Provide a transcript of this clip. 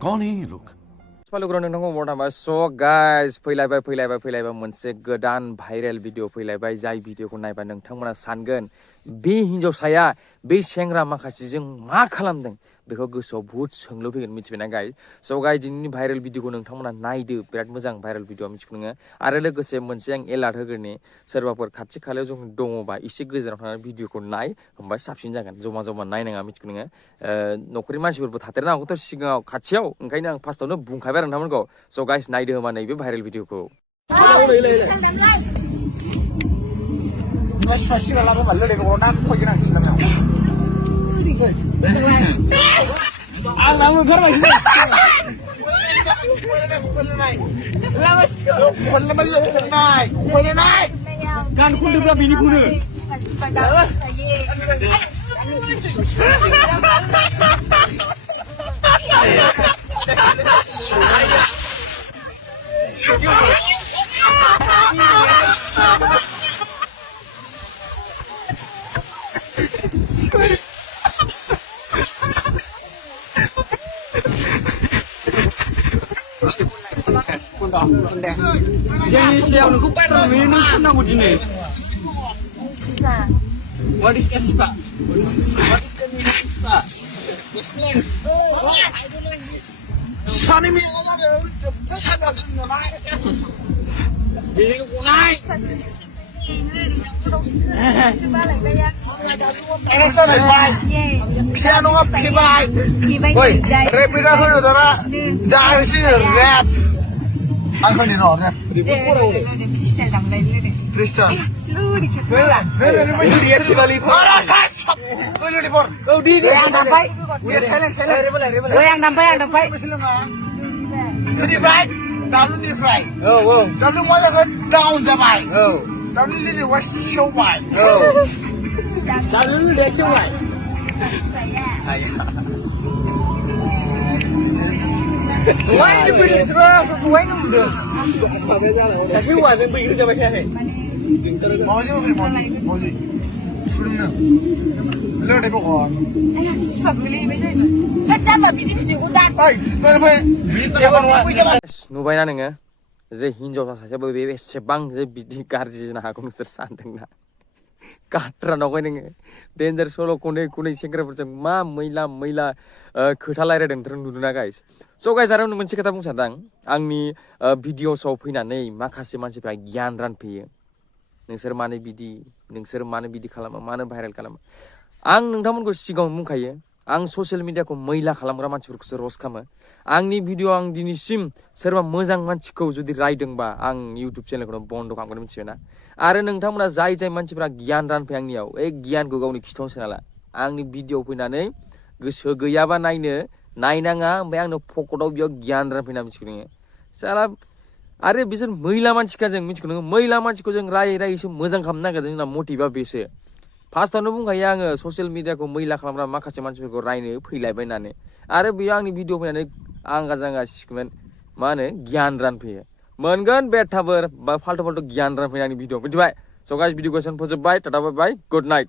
कौन है ये लोग? सो गाइस फैलायबाय मोनसे गोदान भाइरेल भिडिअ फैलायबाय जाय भिडिअखौ नायबा नोंथांमोना सानगोन बे हिन्जावसाया बे सेंग्रा माखासेजों मा खालामदों बेखौ गोसोआव बुहुत सोंलु फैगोन मिथिबायना गाइस स गाइस दिनैनि भाइरेल भिडिअखौ नोंथांमोना नायदो बिराद मोजां भाइरेल भिडिअ मिथिगौ नोङो आरो लोगोसे मोनसे आं एलार्ट होग्रोनि सोरबाफोर खाथि खालायाव जों दङबा एसे गोजानाव थानानै भिडिअखौ नाय होमबा साबसिन जागोन जमा नायनाङा मिथिगौ नोङो न'खरनि मानसिफोरबो थादेरनो हागौथ' सिगाङाव खाथियाव ओंखायनो आं फार्स्टआवनो बुंखाबाय आरो नोंथांमोनखौ स गाइस नायदो होमा नैबे भाइरेल भिडिअखौ Jangan siapa nunggu pada minum nunggu jine. What is Espa? What is the meaning of Espa? Explain. I don't know this. Sorry me, ini kunai. Ini sana bay. Piano apa pilih bay? Woi, repita dulu dora. Jangan sih rap. Apa ni nornya? Kristen dam lagi. Kristen. Lu masih lihat di Bali. Orang sah. Lu di por. Oh di yang nampai. Udah selen. Oh yang nampai. Di right. Dalam di right. Oh. Dalam mana kan down jamai. Oh. Dalam ni was show by. Oh. Dalam dia show by. Saya. Why ni beri sebab why ni muda? Kasi why ni beri sebab siapa? Mau. Belum ada pokok. Sebab beli beli. Macam apa bisnis udah? नुबायना नोङो जे हिन्जावसा सासेयाबो बे एसेबां जे बिदि गाज्रि जानो हागौ नोंसोर सानदोंना गाद्रा नंबाय नोङो डेन्जार सल' खनै सेंग्राफोरजों मा मैला खोथा रायलायदों नोंथां नुदोंना गाइस स' गाइस आरो मोनसे खोथा बुंनो सानदों आंनि भिडिअसआव फैनानै माखासे मानसिफ्रा गियान रानफैयो नोंसोर मानो बिदि खालामो मानो भाइरेल खालामो आं नोंथांमोनखौ सिगाङाव बुंखायो आं ससियेल मिडियाखौ मैला खालामग्रा मानसिफोरखौसो रस्ट खालामो आंनि भिडिअ आं दिनैसिम सोरबा मोजां मानसिखौ जुदि रायदोंबा आं इउटुब चेनेलखौनो बन्द खालामगोन मिथिबायना आरो नोंथांमोना जाय मानसिफोरा गियान रानफैयो आंनियाव गियानखौ गावनि खिथावनो सोनाला आंनि भिडिअ फैनानै गोसो गैयाबा नायनाङा ओमफ्राय आंनो पकेटआव बेयाव गियान रानफैना मिथिगौ नोङो साला आरो बिसोर मैला मानसिखा जों मिथिगौ नोङो मैला मानसिखौ जों रायैसो मोजां खालामनो नागिरदों जोंना मटिभा बेसो फार्स्टआवनो बुंखायो आङो ससियेल मिडियाखौ मैला खालामग्रा माखासे मानसिफोरखौ रायनो फैलायबाय होननानै आरो बेयो आंनि भिडिअ फैनानै आंगा जांगा सिखोन मा होनो गियान रानफैयो मोनगोन बेटाफोर बा फाल्थु गियान रानफैयो आंनि भिडिअ मिथिबाय स' गाइस भिडिअखौ फोजोबबाय टाटा बाय बाय गुड नाइट